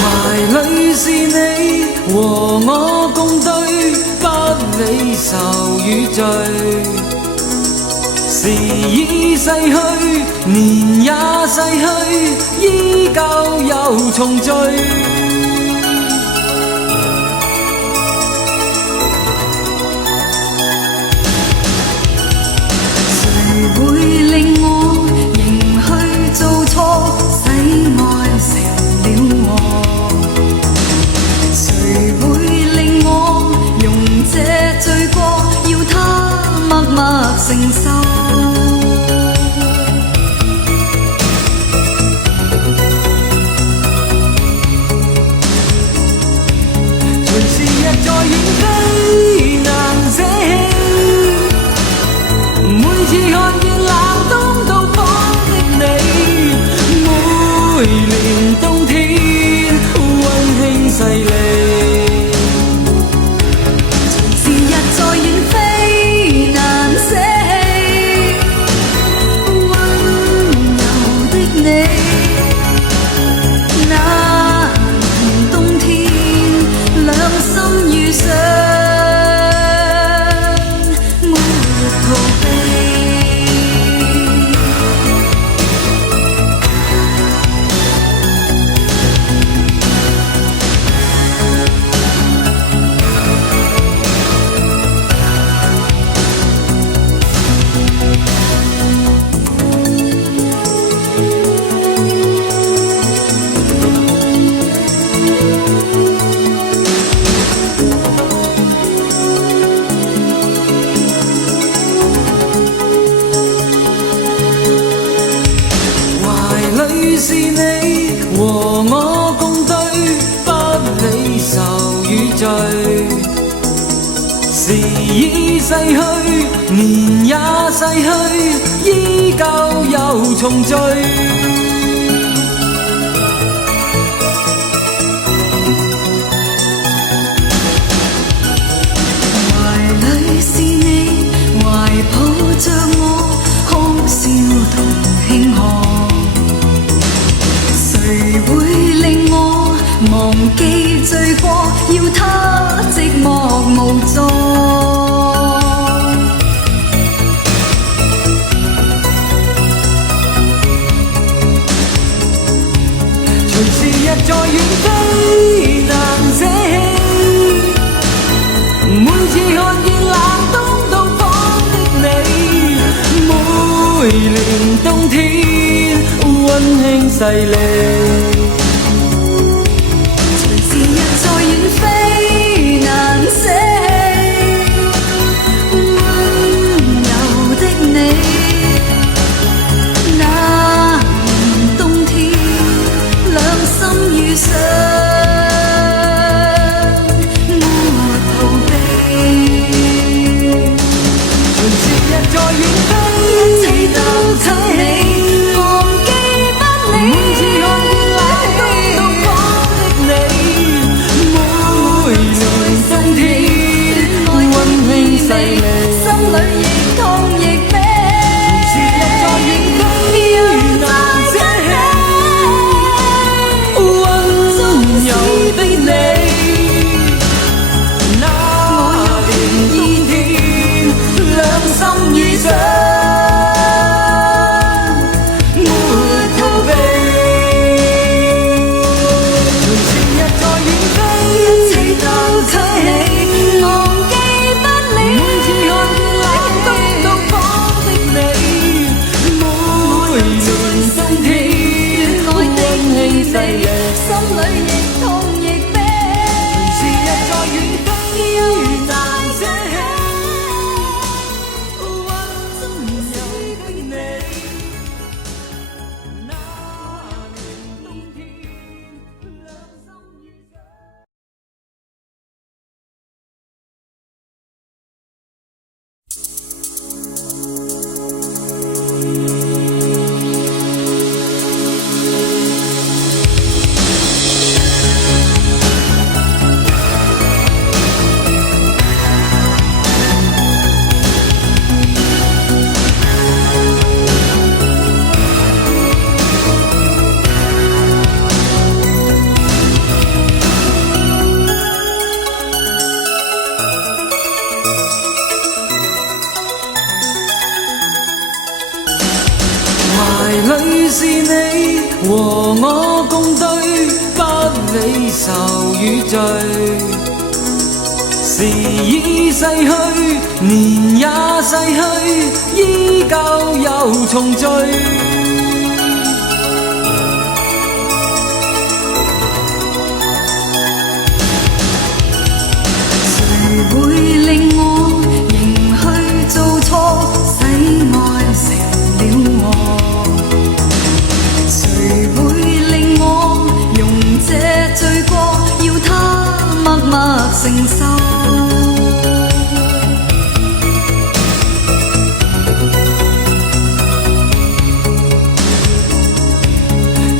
懷裏是你和我共對，不理愁與罪。時已逝去，年也逝去，依舊又重聚。會令我仍去做錯，使愛成了禍？誰會令我用這罪過，要他默默承受？隨時日在遠飛，難捨棄。每次看見冷凍到訪的你，每年冬天溫馨細膩。隨時日在遠飛，難捨棄，溫柔的你，那年冬天兩心遇上，沒逃避。是你和我共對，不理愁與罪。時已逝去，年也逝去，依舊又重聚。懷裏是你，懷抱着我，哭笑同慶賀。誰會令我忘記罪過，要他寂寞無助？隨時日在遠飛，難捨棄。每次看見冷凍到訪的你，每年冬天溫馨細膩。隨時日在遠飛，難捨棄，溫柔的你，那年冬天兩心遇上，沒逃避。隨時日在遠飛，一切都給你，忘記不理。每次看見冷凍到訪的你，每年冬天溫馨細膩。心裏亦痛亦悲。隨時日在遠飛，難捨棄，溫柔的你，那年冬天兩心遇上，沒逃避。隨時日在遠飛，一切都給你，忘記不理。每次看見冷凍到訪的你，每年冬天溫馨細膩。心裏亦痛亦悲。隨時日在遠飛，難捨棄，溫柔的你，那年冬天兩心遇上。和我共對，不理愁與罪。時已逝去，年也逝去，依舊又重聚。誰會令我仍去做錯，使愛成了禍？誰會令我容這罪過，要他默默承受？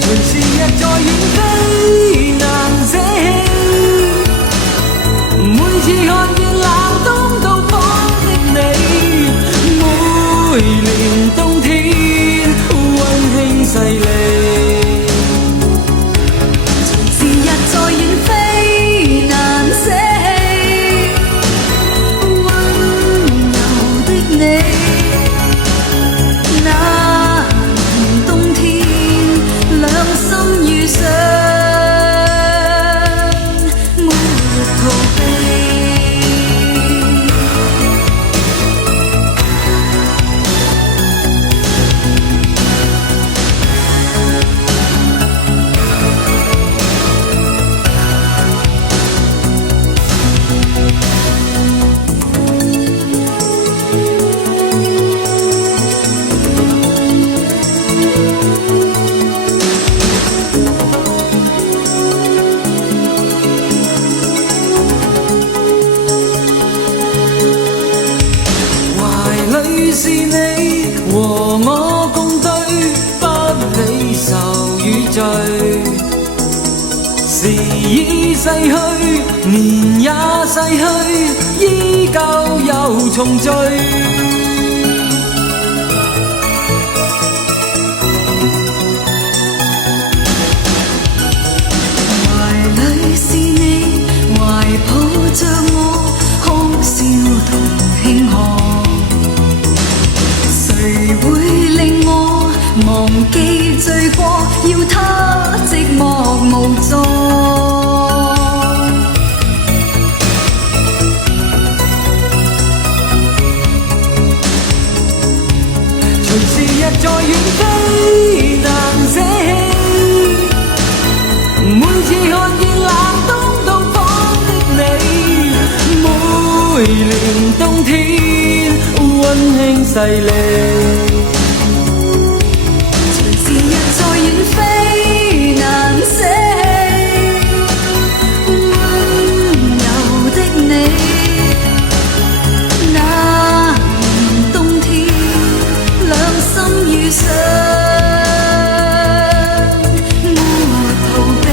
隨時日在遠飛，難捨棄。每次看見冷冬到訪的你，每年冬天溫馨細膩。時日在遠飛，難捨棄，溫柔的你，那年冬天兩心遇上，沒逃避。是你和我共對，不理愁與罪。時已逝去，年也逝去，依舊又重聚。懷裡是你，懷抱着我，哭笑同慶賀。誰會令我忘記罪過，要他寂寞無助？隨時日在遠飛，難捨棄。每次看見冷冬到訪的你，每年冬天溫馨細膩。隨時日在遠飛，難捨棄，溫柔的你，那年冬天兩心遇上，沒逃避。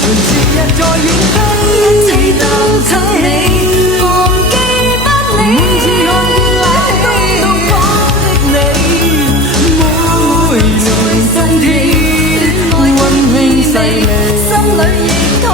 隨時日在遠飛，一切都給你，忘記不理。每次看見冷冬到訪的你，每年冬天溫馨細膩。心裏亦痛。